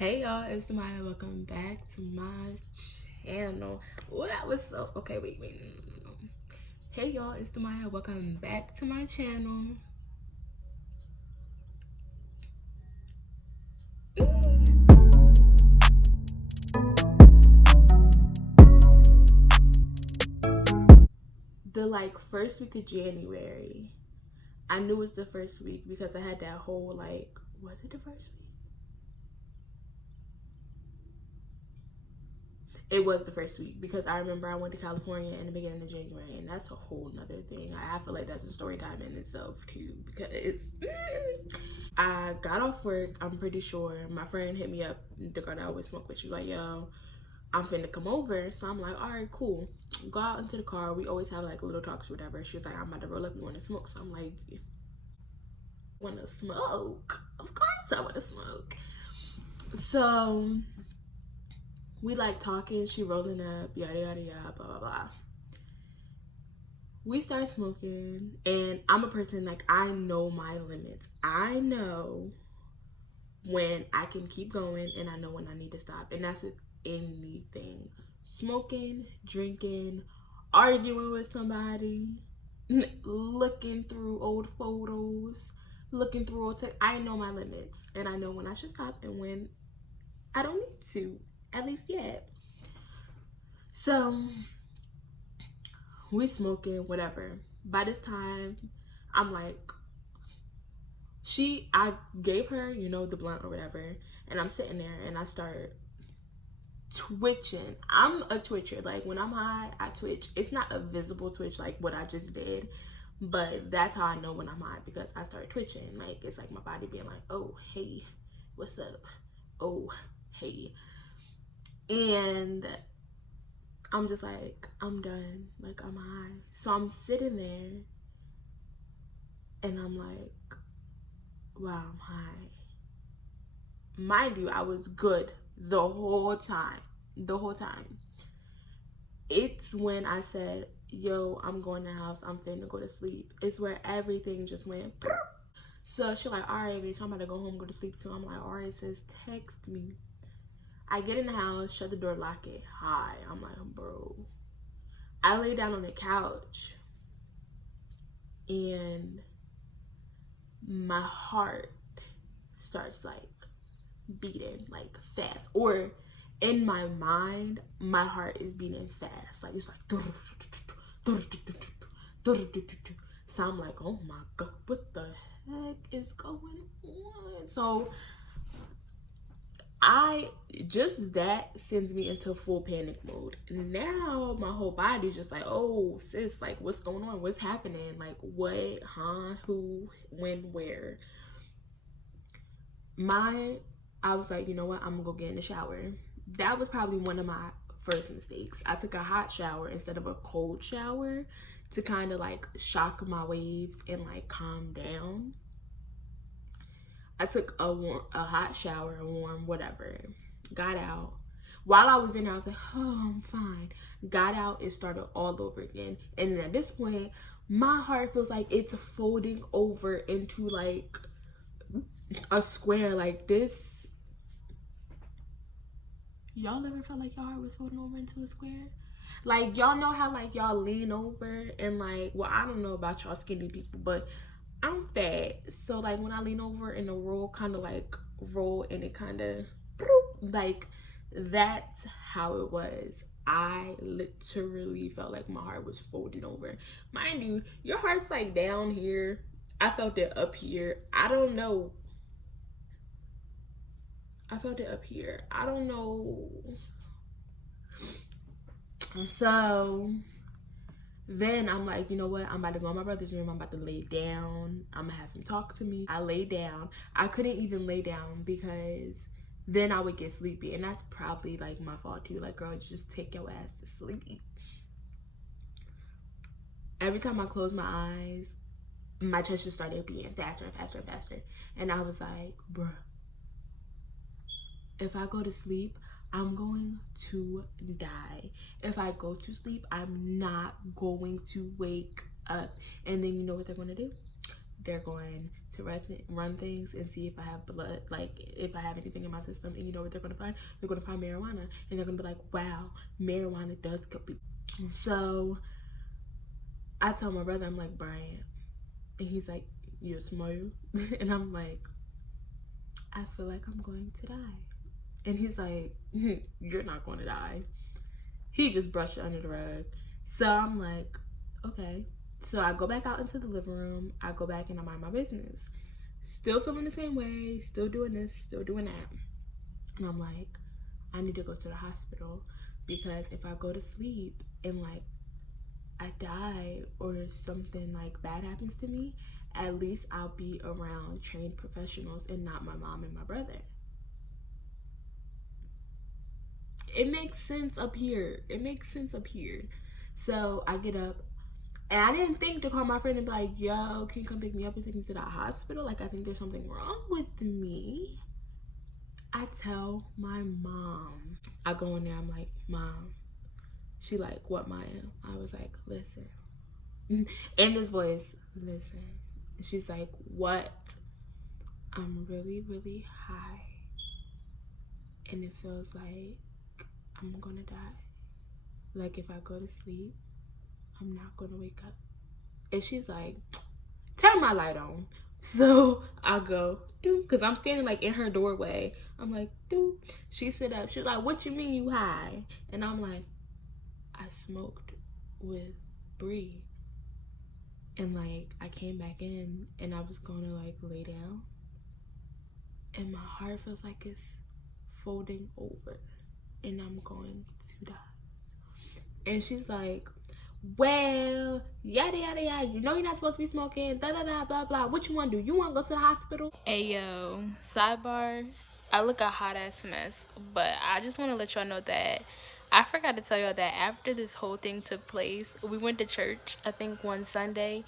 Hey y'all, it's Tamaya. Welcome back to my channel. Oh, that was so okay. Wait. No. Hey y'all, it's Tamaya. Welcome back to my channel. The first week of January, I knew it was the first week because I had that whole was it the first week? It was the first week because I remember I went to California in the beginning of January, and that's a whole nother thing. I feel like that's a story time in itself too because I got off work. I'm pretty sure my friend hit me up, the girl that I always smoke with. She was like, "Yo, I'm finna come over." So I'm like, "All right, cool." Go out into the car. We always have like little talks or whatever. She was like, "I'm about to roll up. You want to smoke?" So I'm like, "Want to smoke? Of course I want to smoke." So we talking, she rolling up, yada yada yada, blah blah blah. We start smoking, and I'm a person I know my limits. I know when I can keep going, and I know when I need to stop, and that's with anything: smoking, drinking, arguing with somebody, looking through old photos, looking through old tech. I know my limits, and I know when I should stop and when I don't need to, at least yet. So we smoking, whatever. By this time, I'm like, I gave her, the blunt or whatever, and I'm sitting there and I start twitching. I'm a twitcher. Like when I'm high, I twitch. It's not a visible twitch like what I just did, but that's how I know when I'm high because I start twitching. Like it's like my body being like, "Oh, hey, what's up? Oh, hey." And I'm just like, I'm done. Like I'm high. So I'm sitting there and I'm like, wow, I'm high. Mind you, I was good the whole time. The whole time. It's when I said, "Yo, I'm going to the house. I'm finna go to sleep." It's where everything just went. So she's like, "All right, bitch, I'm about to go home, go to sleep too." I'm like, "All right, sis, text me." I get in the house, shut the door, lock it. Hi. I'm like, bro. I lay down on the couch and my heart starts beating fast, or in my mind my heart is beating fast, it's like so I'm like, oh my god, what the heck is going on? So that sends me into full panic mode. Now my whole body's just like, oh sis, what's going on, what's happening, what, huh, who, when, where. I was like, you know what, I'm gonna go get in the shower. That was probably one of my first mistakes. I took a hot shower instead of a cold shower to kind of shock my waves and calm down. I took a hot shower, a warm, whatever. Got out. While I was in there, I was like, oh, I'm fine. Got out, it started all over again. And at this point, my heart feels like it's folding over into a square like this. Y'all ever felt like your heart was folding over into a square? Y'all know how y'all lean over and well, I don't know about y'all skinny people, but I'm fat. So when I lean over and the roll kind of roll and it kind of that's how it was. I literally felt like my heart was folding over. Mind you, your heart's down here. I felt it up here. I don't know. I felt it up here. I don't know. So then I'm like, you know what? I'm about to go in my brother's room. I'm about to lay down. I'm gonna have him talk to me. I lay down. I couldn't even lay down because then I would get sleepy. And that's probably my fault too. Girl, just take your ass to sleep. Every time I closed my eyes, my chest just started beating faster and faster and faster. And I was like, bruh, if I go to sleep, I'm going to die. If I go to sleep, I'm not going to wake up. And then you know what they're going to do? They're going to run things and see if I have blood, like if I have anything in my system. And you know what they're gonna find? They're gonna find marijuana, and they're gonna be like, wow, marijuana does kill people. So I tell my brother, I'm like, Brian, and he's like, you smile? And I'm like, I feel like I'm going to die. And he's like, you're not going to die. He just brushed it under the rug. So I'm like, okay. So I go back out into the living room. I go back and I mind my business. Still feeling the same way. Still doing this. Still doing that. And I'm like, I need to go to the hospital. Because if I go to sleep and like I die or something like bad happens to me, at least I'll be around trained professionals and not my mom and my brother. It makes sense up here. It makes sense up here. So I get up, and I didn't think to call my friend and be like, yo, can you come pick me up and take me to the hospital? Like, I think there's something wrong with me. I tell my mom. I go in there, I'm like, Mom. She like, what, Maya? I was like, listen. In this voice, listen. She's like, what? I'm really, really high. And it feels like I'm gonna die. Like if I go to sleep, I'm not gonna wake up. And she's like, turn my light on. So I go, do, because I'm standing like in her doorway. I'm like, do. She sit up. She's like, what you mean you high? And I'm like, I smoked with Bree. And like I came back in and I was gonna like lay down. And my heart feels like it's folding over and I'm going to die. And she's like, well, yada yada yada, you know you're not supposed to be smoking, da da da blah blah. What you want to do? You want to go to the hospital? Hey yo, sidebar, I look a hot ass mess, but I just want to let y'all know that I forgot to tell y'all that after this whole thing took place, we went to church, I think one Sunday,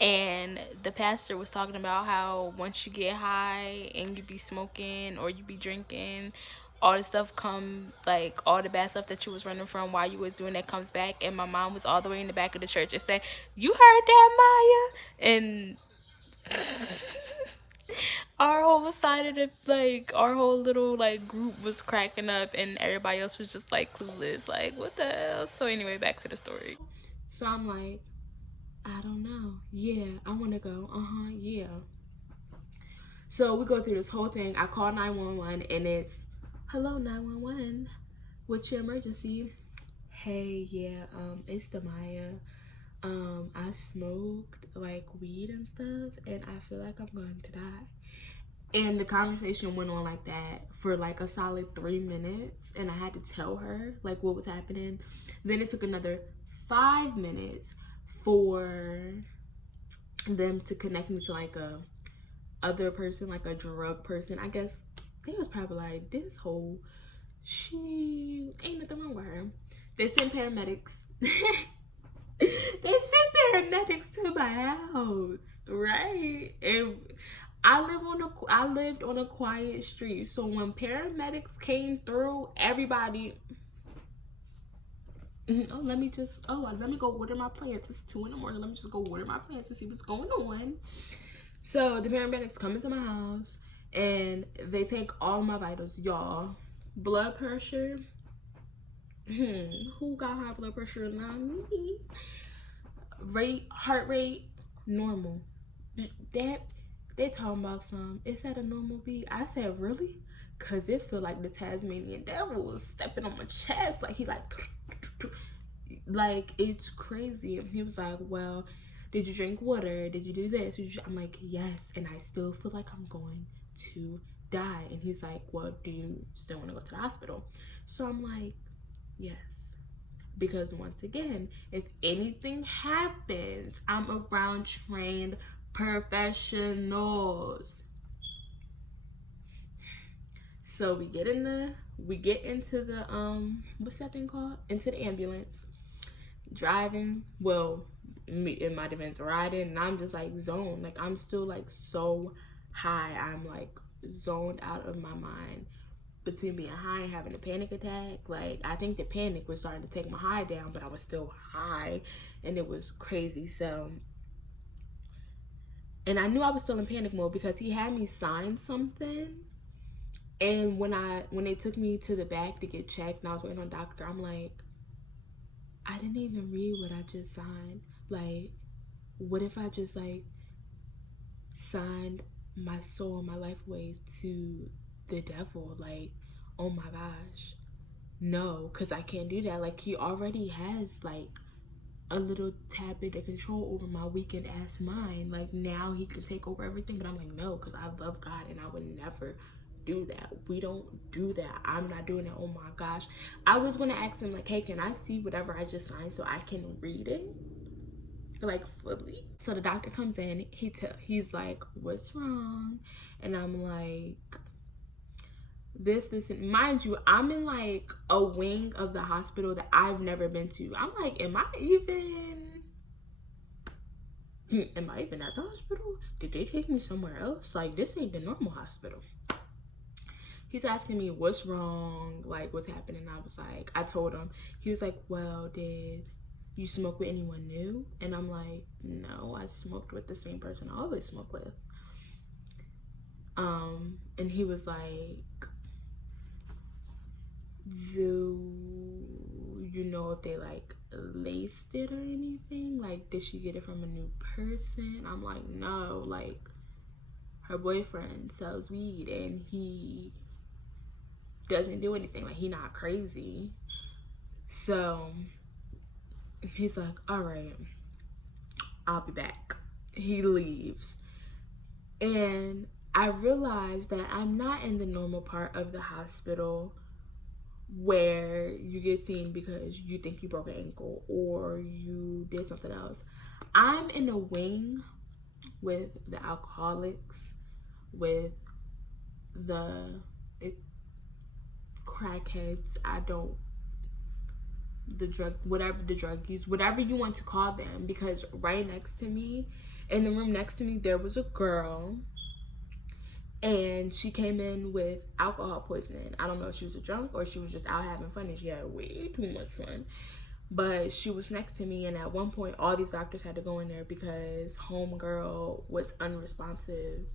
and the pastor was talking about how once you get high and you be smoking or you be drinking, all the stuff come, like all the bad stuff that you was running from while you was doing that comes back. And my mom was all the way in the back of the church and said, you heard that, Maya? And our whole side of the, like, our whole little like group was cracking up and everybody else was just like clueless, like what the hell. So anyway, back to the story. So I'm like, I don't know. Yeah, I want to go. Yeah. So we go through this whole thing. I call 911 and it's, hello 911. What's your emergency? Hey, yeah, it's Demaya. I smoked like weed and stuff and I feel like I'm going to die. And the conversation went on like that for like a solid 3 minutes and I had to tell her like what was happening. Then it took another 5 minutes for them to connect me to like a other person, like a drug person. I guess they was probably like, this whole, she ain't nothing wrong with her. They sent paramedics. They sent paramedics to my house, right? And I lived on a quiet street, so when paramedics came through, everybody. Let me go water my plants. It's 2 a.m. Let me just go water my plants to see what's going on. So the paramedics come into my house and they take all my vitals, y'all. Blood pressure. Who got high blood pressure? Not me. Heart rate, normal. That they talking about some. It's at a normal beat. I said, really? Cause it feel like the Tasmanian devil was stepping on my chest. Like he like it's crazy. And he was like, well, did you drink water? Did you do this? I'm like, yes. And I still feel like I'm going to die. And he's like, well, do you still want to go to the hospital? So I'm like, yes. Because once again, if anything happens, I'm around trained professionals. So we get into the what's that thing called? Into the ambulance. Driving. Well, me in my defense, riding, and I'm just like zoned. Like I'm still like so high. I'm like zoned out of my mind between being high and having a panic attack. Like I think the panic was starting to take my high down, but I was still high and it was crazy. So And I knew I was still in panic mode because he had me sign something. And when they took me to the back to get checked and I was waiting on the doctor, I'm like, I didn't even read what I just signed. Like, what if I just like signed my soul and my life away to the devil? Like, oh my gosh. No, because I can't do that. Like, he already has like a little tad bit of control over my weakened ass mind. Like, now he can take over everything. But I'm like, no, because I love God and I would never do that. We don't do that. I'm not doing that. Oh my gosh. I was gonna ask him like, hey, can I see whatever I just signed so I can read it like fully? So the doctor comes in. He's like, what's wrong? And I'm like, this and mind you, I'm in like a wing of the hospital that I've never been to. I'm like, am I even at the hospital? Did they take me somewhere else? Like, this ain't the normal hospital. He's asking me what's wrong, like what's happening. I was like, I told him. He was like, well, did you smoke with anyone new? And I'm like, no, I smoked with the same person I always smoke with. And he was like, do you know if they like laced it or anything? Like, did she get it from a new person? I'm like, no, like her boyfriend sells weed and he doesn't do anything. Like, he not crazy. So he's like, all right, I'll be back. He leaves. And I realized that I'm not in the normal part of the hospital where you get seen because you think you broke an ankle or you did something else. I'm in a wing with the alcoholics, with the crackheads, whatever the drug use, whatever you want to call them, because right next to me, in the room next to me, there was a girl and she came in with alcohol poisoning. I don't know if she was a drunk or she was just out having fun and she had way too much fun. But she was next to me, and at one point all these doctors had to go in there because homegirl was unresponsive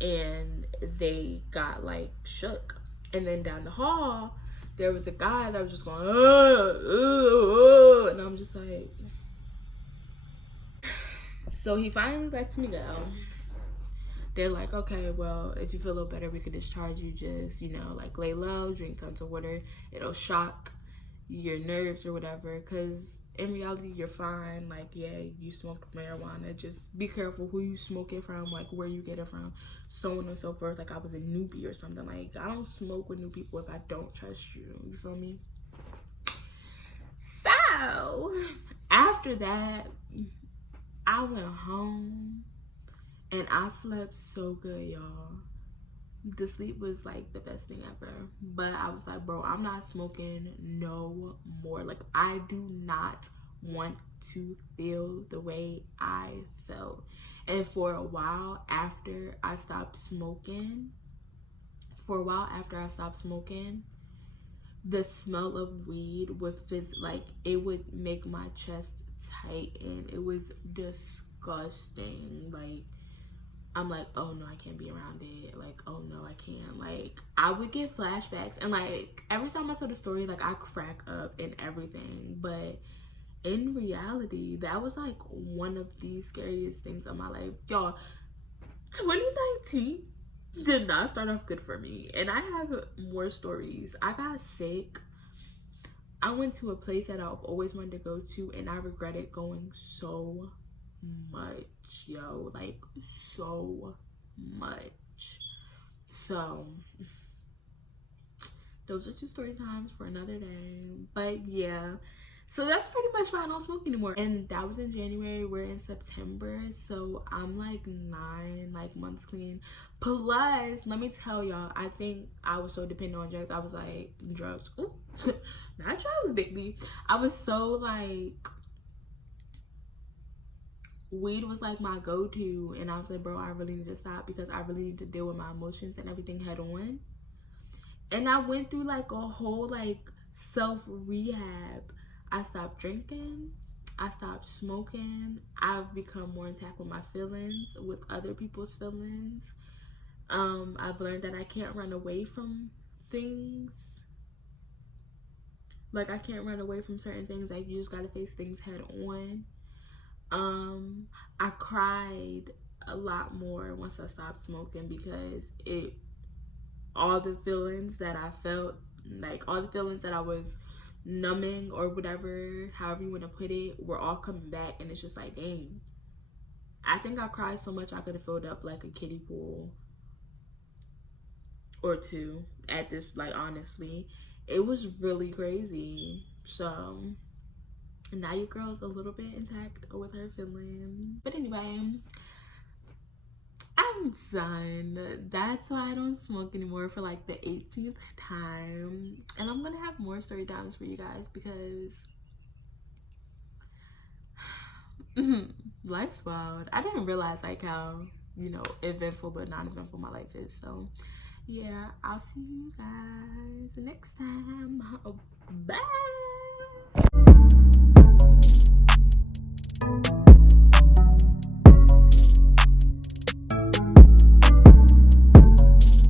and they got like shook. And then down the hall there was a guy that was just going and I'm just like, so he finally lets me go. They're like, okay, well, if you feel a little better, we could discharge you. Just, like lay low, drink tons of water. It'll shock your nerves or whatever, because in reality you're fine. Like, yeah, you smoked marijuana, just be careful who you smoke it from, like where you get it from, so on and so forth. Like, I was a newbie or something. Like, I don't smoke with new people if I don't trust you feel me? So after that, I went home and I slept so good, y'all. The sleep was like the best thing ever. But I was like, bro, I'm not smoking no more. Like, I do not want to feel the way I felt. And for a while after I stopped smoking, the smell of weed would it would make my chest tighten. It was disgusting. Like, I'm like, oh no, I can't be around it. Like, oh no, I can't. Like, I would get flashbacks, and like every time I tell the story, like I crack up and everything. But in reality, that was like one of the scariest things of my life, y'all. 2019 did not start off good for me, and I have more stories. I got sick. I went to a place that I've always wanted to go to, and I regretted going so much, yo, like so much. So those are 2 story times for another day. But yeah, so that's pretty much why I don't smoke anymore. And that was in January. We're in September, so I'm like 9 months clean. Plus, let me tell y'all, I think I was so dependent on drugs. I was like, drugs, ooh, not drugs, baby. I was so like, weed was like my go-to, and I was like, bro, I really need to stop because I really need to deal with my emotions and everything head on. And I went through like a whole like self-rehab. I stopped drinking, I stopped smoking. I've become more intact with my feelings, with other people's feelings. I've learned that I can't run away from things. Like, I can't run away from certain things. Like, you just gotta face things head on. I cried a lot more once I stopped smoking because all the feelings that I felt, like all the feelings that I was numbing or whatever, however you want to put it, were all coming back, and it's just like, dang. I think I cried so much I could have filled up like a kiddie pool or two at this, like, honestly. It was really crazy. So now your girl's a little bit intact with her feelings. But anyway, I'm done. That's why I don't smoke anymore for like the 18th time. And I'm gonna have more story times for you guys because life's wild. I didn't realize like how, you know, eventful but non-eventful my life is. So yeah, I'll see you guys next time. Bye.